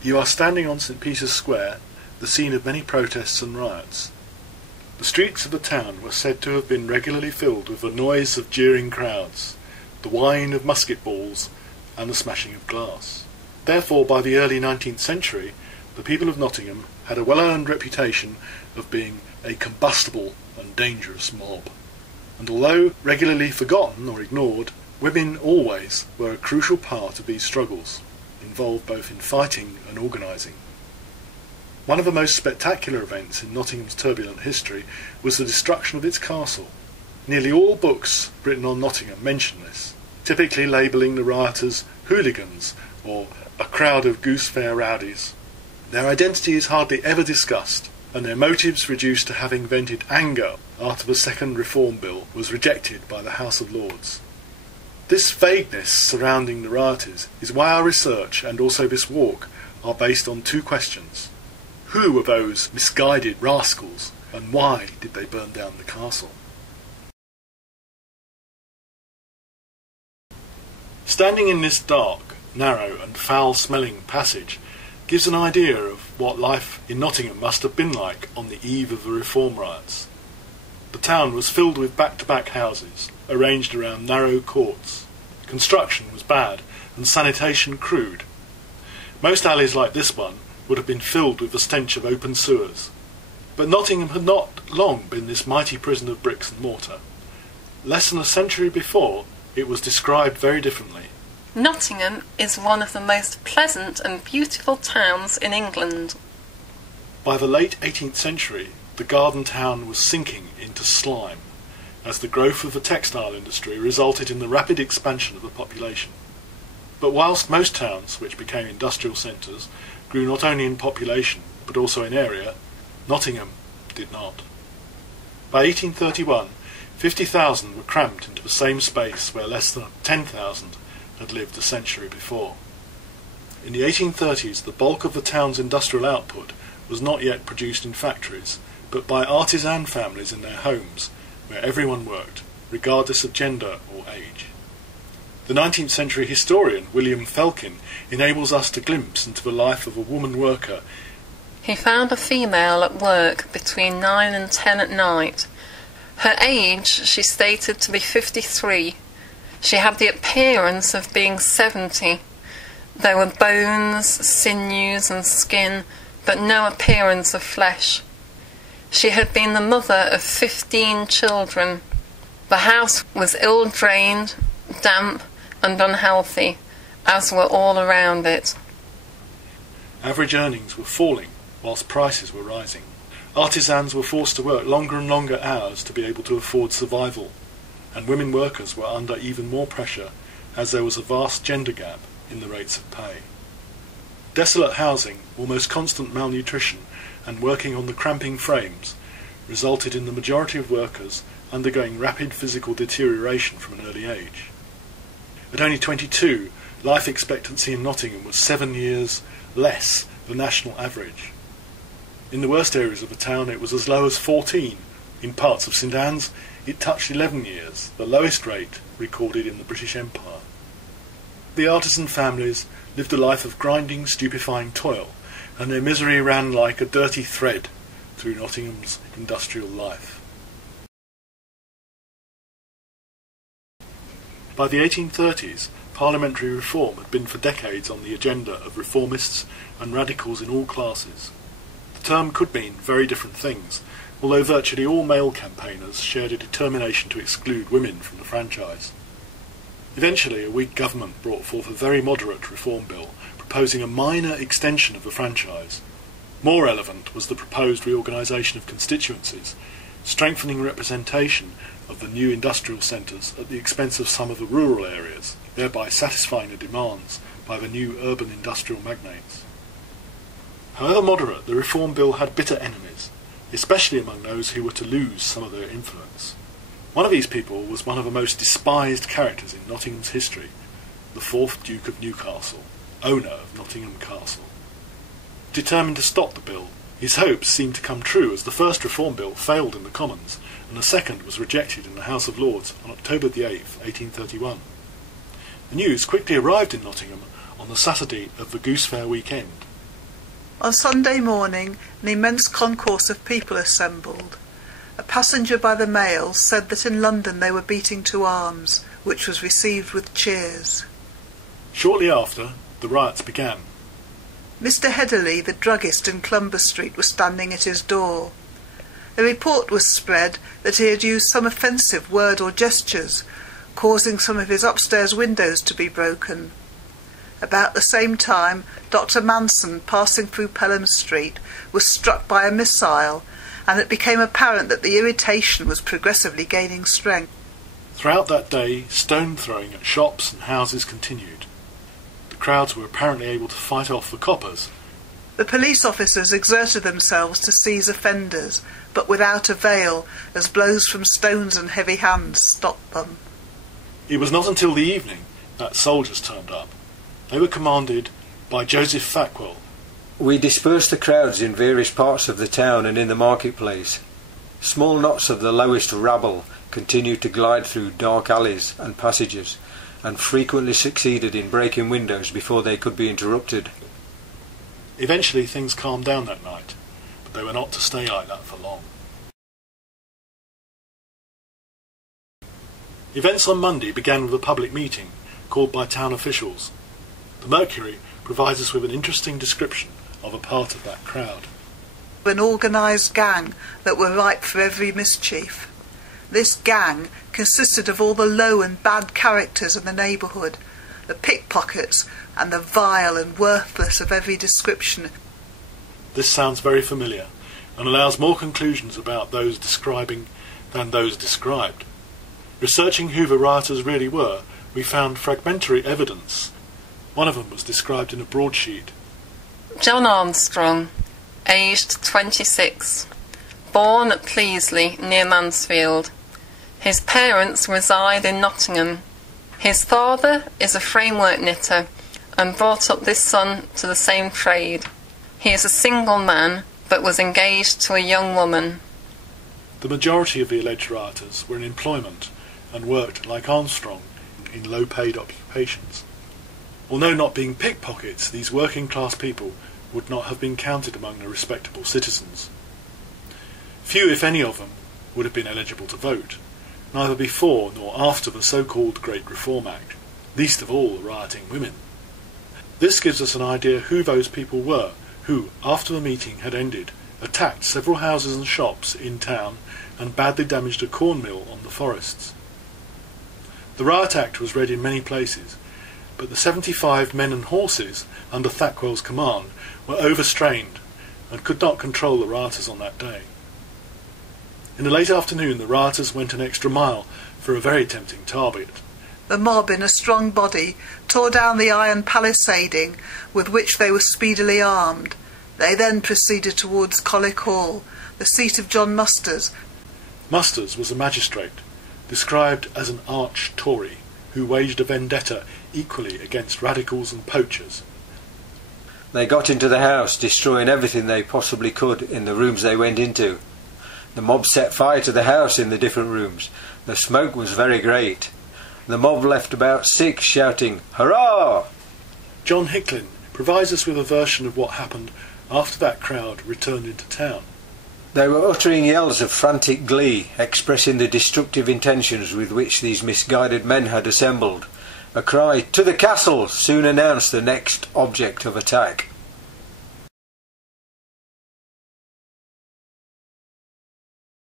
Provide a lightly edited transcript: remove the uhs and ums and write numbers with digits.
You are standing on St. Peter's Square, the scene of many protests and riots. The streets of the town were said to have been regularly filled with the noise of jeering crowds, the whine of musket balls, and the smashing of glass. Therefore, by the early 19th century, the people of Nottingham had a well-earned reputation of being a combustible and dangerous mob. And although regularly forgotten or ignored, women always were a crucial part of these struggles, involved both in fighting and organising. One of the most spectacular events in Nottingham's turbulent history was the destruction of its castle. Nearly all books written on Nottingham mention this, typically labelling the rioters hooligans or a crowd of goose-fair rowdies. Their identity is hardly ever discussed, and their motives reduced to having vented anger after the second Reform Bill was rejected by the House of Lords. This vagueness surrounding the rioters is why our research and also this walk are based on two questions. Who were those misguided rascals, and why did they burn down the castle? Standing in this dark, narrow and foul-smelling passage gives an idea of what life in Nottingham must have been like on the eve of the Reform Riots. The town was filled with back-to-back houses, arranged around narrow courts. Construction was bad and sanitation crude. Most alleys like this one would have been filled with the stench of open sewers. But Nottingham had not long been this mighty prison of bricks and mortar. Less than a century before, it was described very differently. Nottingham is one of the most pleasant and beautiful towns in England. By the late 18th century, the garden town was sinking into slime, as the growth of the textile industry resulted in the rapid expansion of the population. But whilst most towns, which became industrial centres, grew not only in population but also in area, Nottingham did not. By 1831, 50,000 were cramped into the same space where less than 10,000 had lived a century before. In the 1830s, the bulk of the town's industrial output was not yet produced in factories, but by artisan families in their homes, where everyone worked, regardless of gender or age. The 19th century historian William Felkin enables us to glimpse into the life of a woman worker. He found a female at work between 9 and 10 at night. Her age she stated to be 53. She had the appearance of being 70. There were bones, sinews and skin, but no appearance of flesh. She had been the mother of 15 children. The house was ill-drained, damp and unhealthy, as were all around it. Average earnings were falling, whilst prices were rising. Artisans were forced to work longer and longer hours to be able to afford survival, and women workers were under even more pressure, as there was a vast gender gap in the rates of pay. Desolate housing, almost constant malnutrition, and working on the cramping frames resulted in the majority of workers undergoing rapid physical deterioration from an early age. At only 22, life expectancy in Nottingham was 7 years less than national average. In the worst areas of the town it was as low as 14. In parts of St Anne's it touched 11 years, the lowest rate recorded in the British Empire. The artisan families lived a life of grinding, stupefying toil, and their misery ran like a dirty thread through Nottingham's industrial life. By the 1830s, parliamentary reform had been for decades on the agenda of reformists and radicals in all classes. The term could mean very different things, although virtually all male campaigners shared a determination to exclude women from the franchise. Eventually, a weak government brought forth a very moderate reform bill, proposing a minor extension of the franchise. More relevant was the proposed reorganisation of constituencies, strengthening representation of the new industrial centres at the expense of some of the rural areas, thereby satisfying the demands by the new urban industrial magnates. However moderate, the Reform Bill had bitter enemies, especially among those who were to lose some of their influence. One of these people was one of the most despised characters in Nottingham's history, the 4th Duke of Newcastle, owner of Nottingham Castle. Determined to stop the bill, his hopes seemed to come true as the first Reform Bill failed in the Commons, and the second was rejected in the House of Lords on October the 8th, 1831. The news quickly arrived in Nottingham on the Saturday of the Goose Fair weekend. On Sunday morning, an immense concourse of people assembled. A passenger by the mail said that in London they were beating to arms, which was received with cheers. Shortly after, the riots began. Mr. Headley, the druggist in Clumber Street, was standing at his door. A report was spread that he had used some offensive word or gestures, causing some of his upstairs windows to be broken. About the same time, Dr. Manson, passing through Pelham Street, was struck by a missile, and it became apparent that the irritation was progressively gaining strength. Throughout that day, stone throwing at shops and houses continued. The crowds were apparently able to fight off the coppers. The police officers exerted themselves to seize offenders, but without avail, as blows from stones and heavy hands stopped them. It was not until the evening that soldiers turned up. They were commanded by Joseph Thackwell. We dispersed the crowds in various parts of the town and in the marketplace. Small knots of the lowest rabble continued to glide through dark alleys and passages, and frequently succeeded in breaking windows before they could be interrupted. Eventually things calmed down that night, but they were not to stay like that for long. Events on Monday began with a public meeting called by town officials. The Mercury provides us with an interesting description of a part of that crowd. An organised gang that were ripe for every mischief. This gang consisted of all the low and bad characters in the neighbourhood, the pickpockets and the vile and worthless of every description. This sounds very familiar and allows more conclusions about those describing than those described. Researching who the rioters really were, we found fragmentary evidence. One of them was described in a broadsheet. John Armstrong, aged 26, born at Pleasley near Mansfield. His parents reside in Nottingham. His father is a framework knitter and brought up this son to the same trade. He is a single man but was engaged to a young woman. The majority of the alleged rioters were in employment and worked, like Armstrong, in low-paid occupations. Although not being pickpockets, these working-class people would not have been counted among the respectable citizens. Few, if any of them, would have been eligible to vote, neither before nor after the so-called Great Reform Act, least of all the rioting women. This gives us an idea who those people were who, after the meeting had ended, attacked several houses and shops in town and badly damaged a corn mill on the forests. The Riot Act was read in many places, but the 75 men and horses under Thackwell's command were overstrained and could not control the rioters on that day. In the late afternoon the rioters went an extra mile for a very tempting target. The mob in a strong body tore down the iron palisading with which they were speedily armed. They then proceeded towards Colwick Hall, the seat of John Musters. Musters was a magistrate, described as an arch Tory, who waged a vendetta equally against radicals and poachers. They got into the house, destroying everything they possibly could in the rooms they went into. The mob set fire to the house in the different rooms. The smoke was very great. The mob left about 6 shouting, "Hurrah!" John Hicklin provides us with a version of what happened after that crowd returned into town. They were uttering yells of frantic glee, expressing the destructive intentions with which these misguided men had assembled. A cry, "To the castle!" soon announced the next object of attack.